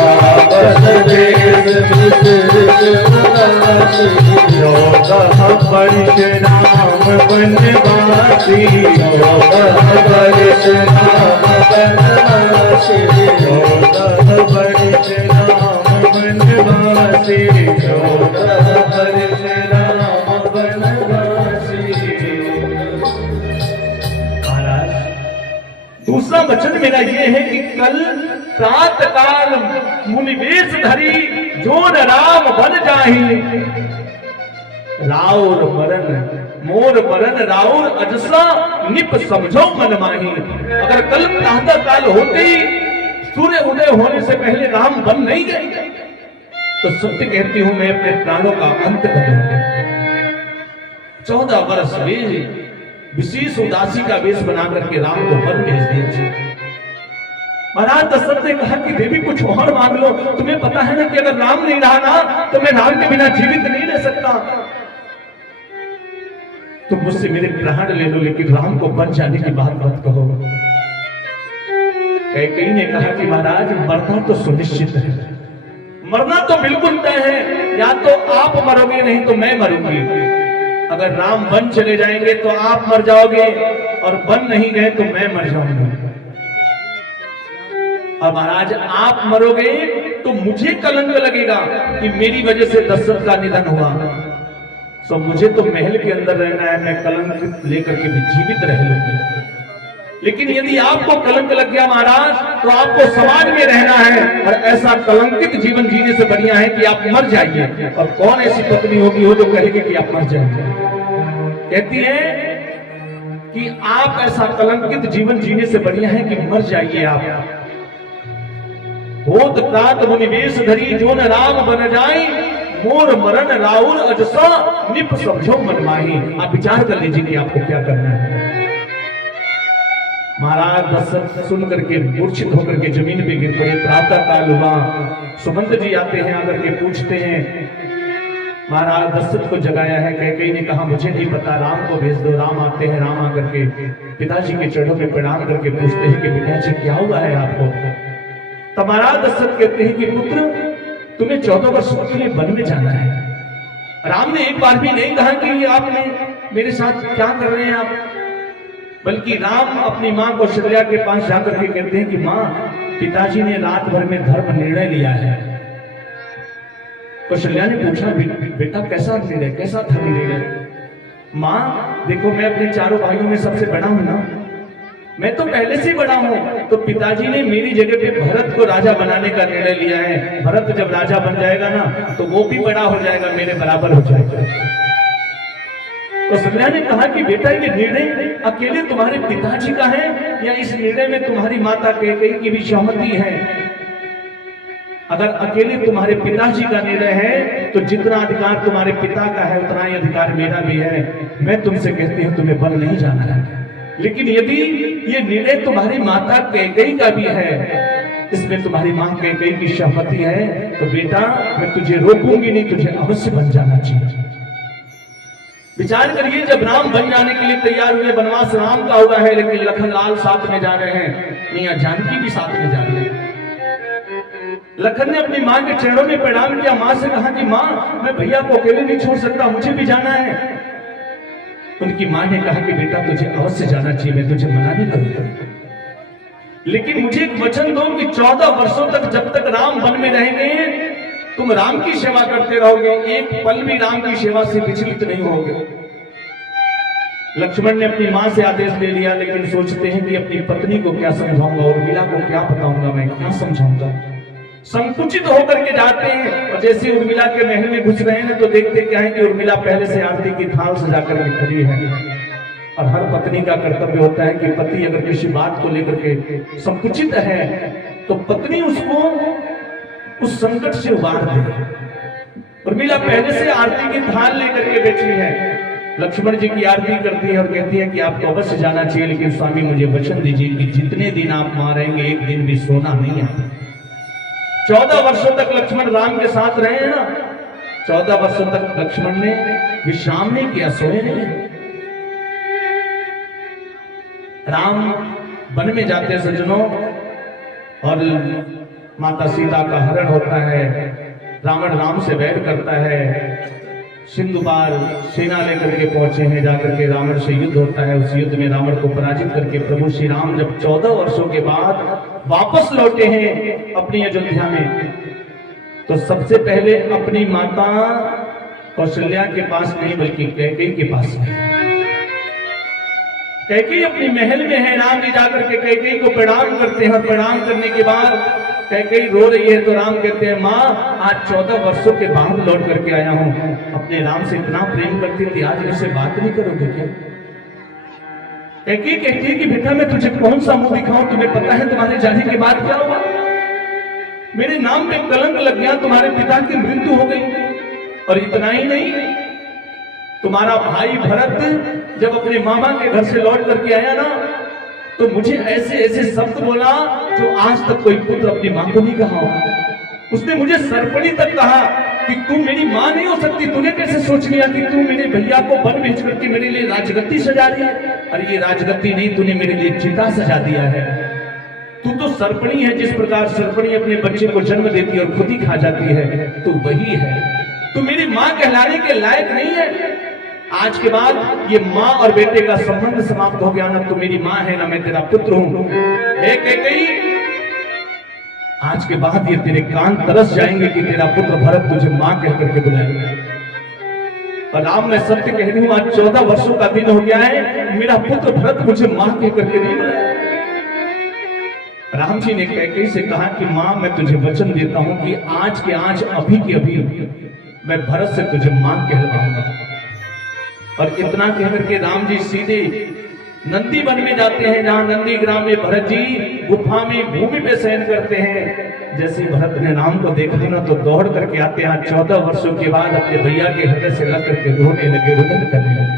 आपस वेश विशेष उदासी, 14 वर्ष राम वनवासी, 14 वर्ष राम वनवासी, 14 वर्ष राम वनवासी, 14 वर्ष राम वनवासी। दूसरा वचन मेरा ये है कि कल प्रात काल मुनिवेश धरी जोर राम बन जाही, राउर मरन मोर मरन राउर अजसा निप समझो मन माही। अगर कल प्रातः काल होते ही सूर्य उदय होने से पहले राम बन नहीं गए तो सत्य कहती हूं मैं अपने प्राणों का अंत कर लूंगा। 14 वर्ष में विशेष उदासी का वेश बना करके राम को वन भेज दिया। महाराज दशरथ ने कहा कि देवी कुछ और मांग लो, तुम्हें पता है ना कि अगर राम नहीं रहा ना तो मैं राम के बिना जीवित नहीं रह सकता। तुम मुझसे मेरे प्राण ले लो लेकिन राम को बन जाने की बात मत कहो। कैकेयी ने कहा कि महाराज मरना तो सुनिश्चित है, मरना तो बिल्कुल तय है, या तो आप मरोगे नहीं तो मैं मरूंगी। अगर राम वन चले जाएंगे तो आप मर जाओगे और वन नहीं गए तो मैं मर जाऊंगा। और महाराज आप मरोगे तो मुझे कलंक लगेगा कि मेरी वजह से दशरथ का निधन हुआ। तो मुझे तो महल के अंदर रहना है, मैं कलंक लेकर के भी जीवित रह लूंगी। लेकिन यदि आपको कलंक लग गया महाराज तो आपको समाज में रहना है, और ऐसा कलंकित जीवन जीने से बढ़िया है कि आप मर जाइए। और कौन ऐसी पत्नी होगी हो जो कहेगी कि आप मर जाइए। कहती है कि आप ऐसा कलंकित जीवन जीने से बढ़िया है कि मर जाइए आप। होत प्रात मुनिवेश धरी जो न राम बन जाए, मोर मरण राउर अजसा निप समझो मन माही। आप विचार कर लीजिए कि आपको क्या करना है। महाराज दशरथ सुन करके मूर्छित होकर के जमीन पे गिर पड़े। प्रातः काल हुआ, सुमंत जी आते हैं, आकर के पूछते हैं। महाराज दशरथ को जगाया है। कैकेयी ने कहा मुझे नहीं पता, राम को भेज दो। राम आते हैं, राम आकर के पिताजी के चरणों में प्रणाम करके पूछते हैं कि पिताजी क्या हुआ है आपको। तब महाराज दशरथ कहते हैं कि पुत्र तुम्हें 14 वर्षों के लिए वन में जाना है। राम ने एक बार भी नहीं कहा कि आपने मेरे साथ क्या कर रहे हैं आप, बल्कि राम अपनी मां कौशल्या के पास जाकर के कहते हैं कि मां पिताजी ने रात भर में धर्म निर्णय लिया है। कौशल्या ने पूछा बेटा कैसा निर्णय, कैसा धर्म निर्णय। मां देखो मैं अपने चारों भाइयों में सबसे बड़ा हूं ना, मैं तो पहले से बड़ा हूं, तो पिताजी ने मेरी जगह पे भरत को राजा बनाने का निर्णय लिया है। भरत जब राजा बन जाएगा ना तो वो भी बड़ा हो जाएगा, मेरे बराबर हो जाएगा। तो कौशल्या ने कहा कि बेटा ये निर्णय अकेले तुम्हारे पिताजी का है या इस निर्णय में तुम्हारी माता कैकेयी की भी सहमति है। अगर अकेले तुम्हारे पिताजी का निर्णय है तो जितना अधिकार तुम्हारे पिता का है उतना ही अधिकार मेरा भी है। मैं तुमसे कहती हूं तुम्हें वन नहीं जाना है। लेकिन यदि ये निर्णय तुम्हारी माता कैकेयी का भी है, इसमें तुम्हारी मां कैकेयी की सहमति है, तो बेटा मैं तुझे रोकूंगी नहीं, तुझे अवश्य बन जाना चाहिए। विचार करिए, जब राम बन जाने के लिए तैयार हुए, वनवास राम का हुआ है, लेकिन लखनलाल साथ में जा रहे हैं, मियां जानकी भी साथ में जा रही है। लखन ने अपनी मां के चरणों में प्रणाम किया, मां से कहा कि मां मैं भैया को अकेले नहीं छोड़ सकता, मुझे भी जाना है। उनकी मां ने कहा कि बेटा तुझे अवश्य जाना चाहिए, मैं तुझे मना नहीं करूंगा, लेकिन मुझे एक वचन दो कि 14 वर्षों तक जब तक राम वन में रहेंगे तुम राम की सेवा करते रहोगे, एक पल भी राम की सेवा से विचलित नहीं होगे। लक्ष्मण ने अपनी मां से आदेश ले लिया, लेकिन सोचते हैं कि अपनी पत्नी को क्या समझाऊंगा, उर्मिला को क्या बताऊंगा, मैं क्या समझाऊंगा। संकुचित होकर के जाते हैं, और जैसे उर्मिला के महल में घुस रहे हैं तो देखते क्या है कि उर्मिला पहले से आरती की थाल सजा करके खड़ी है। और हर पत्नी का कर्तव्य होता है कि पति अगर किसी बात को लेकर के संकुचित है तो पत्नी उसको उस संकट से उबार दे। उर्मिला पहले से आरती की थाल लेकर के बैठी है, लक्ष्मण जी की आरती करती है और कहती है कि आपको अवश्य जाना चाहिए, लेकिन स्वामी मुझे वचन दीजिए कि जितने दिन आप वहां रहेंगे एक दिन भी सोना नहीं है। 14 वर्षों तक लक्ष्मण राम के साथ रहे हैं ना, 14 वर्षों तक लक्ष्मण ने विश्राम नहीं किया, सोए नहीं। राम वन में जाते सज्जनों, और माता सीता का हरण होता है, रावण राम से वैर करता है, सिंधु पार सेना लेकर के पहुंचे हैं, जाकर के रावण से युद्ध होता है। उस युद्ध में रावण को पराजित करके प्रभु श्री राम जब 14 वर्षों के बाद वापस लौटे हैं अपनी अयोध्या में, तो सबसे पहले अपनी माता कौशल्या के पास नहीं बल्कि कैकेयी के पास है। कैकेयी अपनी महल में है, राम जी जाकर के कैकेयी को प्रणाम करते हैं, और प्रणाम करने के बाद कैकेयी रो रही है तो राम कहते हैं माँ आज 14 वर्षों के बाद लौट करके आया हूँ, अपने राम से इतना प्रेम करती थी, आज मुझसे बात नहीं करोगे क्या? कैकेयी कहती है कि बेटा मैं तुझे कौन सा मुंह दिखाऊं, तुम्हें पता है तुम्हारे जाने के बाद क्या हुआ? मेरे नाम पे कलंक लग गया, तुम्हारे पिता की मृत्यु हो गई। और इतना ही नहीं, तुम्हारा भाई भरत जब अपने मामा के घर से लौट करके आया ना, तो मुझे ऐसे ऐसे शब्द बोला जो आज तक कोई पुत्र अपनी मां को नहीं कहा होगा। उसने मुझे सरपणी तक कहा कि तू मेरी मां नहीं हो सकती, तूने कैसे सोच लिया कि तू मेरे भैया को वन भेज करके मेरे लिए राजगद्दी सजा दी है? अरे ये राजगद्दी नहीं, तूने मेरे लिए चिता सजा दिया है। तू तो सरपणी है, जिस प्रकार सरपणी अपने बच्चे को जन्म देती है और खुद ही खा जाती है, तू वही है। तू मेरी मां कहलाने के लायक नहीं है। आज के बाद ये मां और बेटे का संबंध समाप्त हो गया, ना तू मेरी मां है ना मैं तेरा पुत्र हूं। कैकेयी, आज के बाद ये तेरे कान तरस जाएंगे कि तेरा पुत्र भरत तुझे मां कह करके बुलाएगा। और राम मैं सत्य कह रही हूं, आज 14 वर्षों का दिन हो गया है, मेरा पुत्र भरत मुझे मां कह करके नहीं बुलाया। राम जी ने कैकेयी से कहा कि मां मैं तुझे वचन देता हूं कि आज के आज अभी के अभी मैं भरत से तुझे मां कहलाऊंगा। और इतना कहकर के राम जी सीधे नंदी वन में जाते हैं, जहां नंदी ग्राम में भरत जी गुफा में भूमि पे शयन करते हैं। जैसे भरत ने राम को देखा ना तो दौड़ करके आते हैं, 14 वर्षों के बाद अपने भैया के हृदय से लग करके रोने लगे, रुदन करने लगे।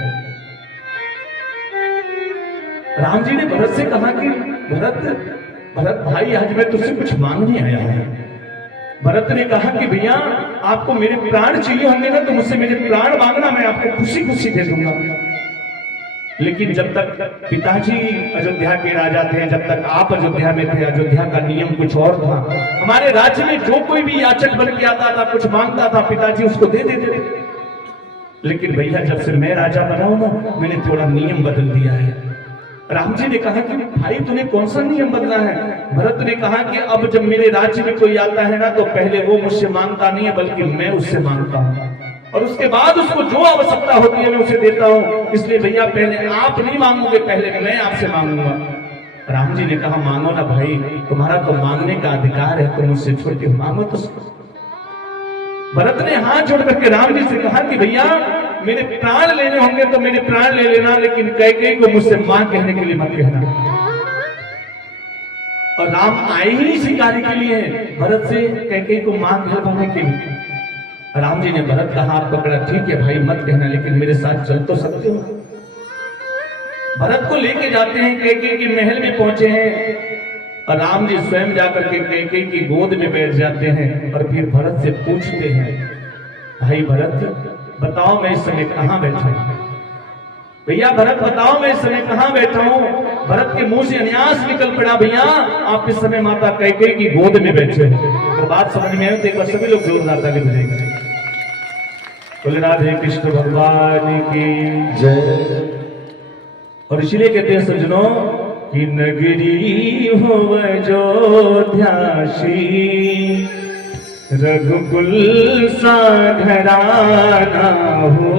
राम जी ने भरत से कहा कि भरत भाई आज मैं तुझसे कुछ मांगने आया हूं। भरत ने कहा कि भैया आपको मेरे प्राण चाहिए होंगे ना तो मुझसे मेरे प्राण मांगना, मैं आपको खुशी खुशी दे दूंगा। लेकिन जब तक पिताजी अयोध्या के राजा थे, जब तक आप अयोध्या में थे, अयोध्या का नियम कुछ और था। हमारे राज्य में जो कोई भी याचक बन के आता था, कुछ मांगता था, पिताजी उसको दे देते थे। लेकिन भैया जब से मैं राजा बना हूं ना, मैंने थोड़ा नियम बदल दिया है। राम जी ने कहा कि भाई तूने कौन सा नियम बदला है? भरत ने कहा कि अब जब मेरे राज्य में कोई आता है ना तो पहले वो मुझसे मांगता नहीं है, बल्कि मैं उससे मांगता हूँ, और उसके बाद उसको जो आवश्यकता होती है मैं उसे देता हूँ। इसलिए भैया पहले आप नहीं मांगोगे, पहले मैं आपसे मांगूंगा। राम जी ने कहा मांगो ना भाई, तुम्हारा तो मांगने का अधिकार है, तुम मुझसे छोड़ के मांगो तो। भरत ने हाथ जोड़ करके राम जी से कहा कि भैया मेरे प्राण लेने होंगे तो मेरे प्राण ले लेना, लेकिन कैकेयी को मुझसे मां कहने के लिए मत कहना। और राम आए ही शिकारी के लिए, भरत से कैकेयी को मां कहलाने के लिए। राम जी ने भरत का हाथ पकड़ा, ठीक है भाई मत कहना, लेकिन मेरे साथ चल तो सकते हो। भरत को लेके जाते हैं, कैकेयी के महल में पहुंचे हैं, और राम जी स्वयं जाकर के कैकेयी की गोद में बैठ जाते हैं। और फिर भरत से पूछते हैं, भाई भरत बताओ मैं इस समय कहां बैठा हूं? भैया भरत बताओ मैं इस समय कहां बैठा हूं? भरत के मुंह से अन्यास निकल पड़ा, भैया आप इस समय माता कैकेयी की गोद में बैठे हैं। तो बात समझ में आई तो एक बार सभी लोग जोरदार ताली बजाएंगे। बोले राधे कृष्ण भगवान की जय। और इसीलिए कहते हैं सज्जनों कि नगरी हो अयोध्यासी, रघुकुल सा घराना हो,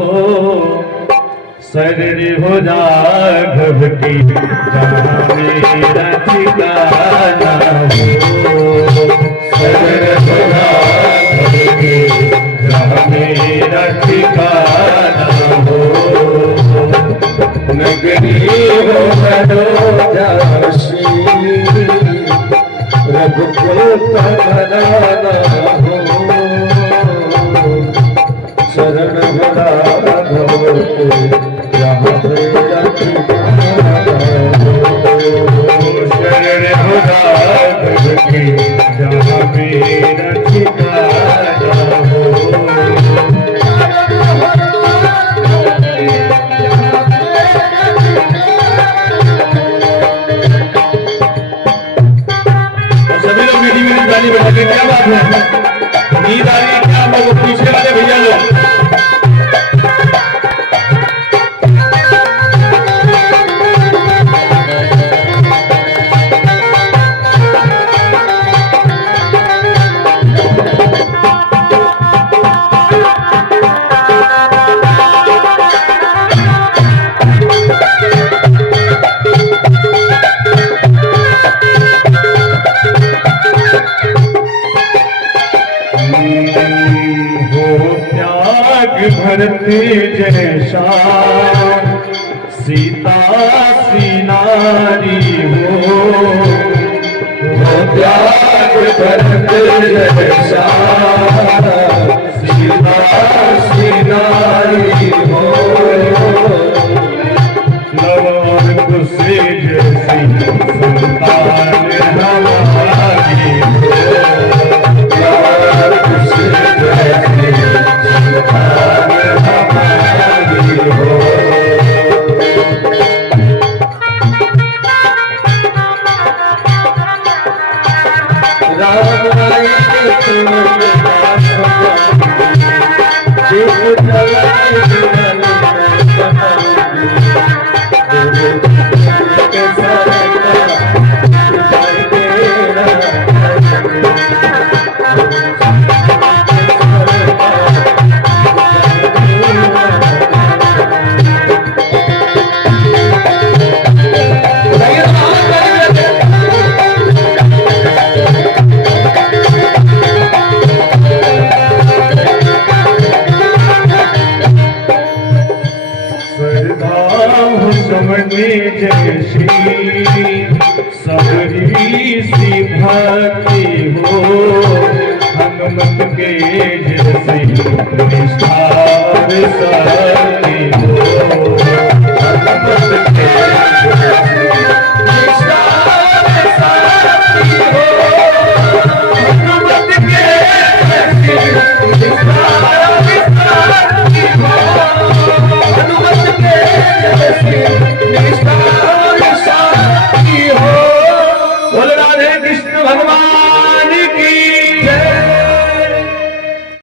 शरण हो राघव की जहाँ मेरा ठिकाना हो, शरण हो राघव की जहाँ मेरा ठिकाना हो। नगरी हो अयोध्यासी, रघुकुल का घराना हो, शरण हो राघव के जहाँ मेरा ठिकाना हो, शरण हो राघव के जहाँ मेरा ठिकाना हो। सभी लोग मेरी ताली बजा के क्या बात है? सीता सी नारी हो त्याग भरत जैसा सीता सी नारी हो लवन कुशी जैसी संतान हमारी हो लवन कुशी जैसी संतान हमारी हो राम राय जैसी सबरी सी भक्ति हो हनुमत के जैसी निष्ठार शक्ति हो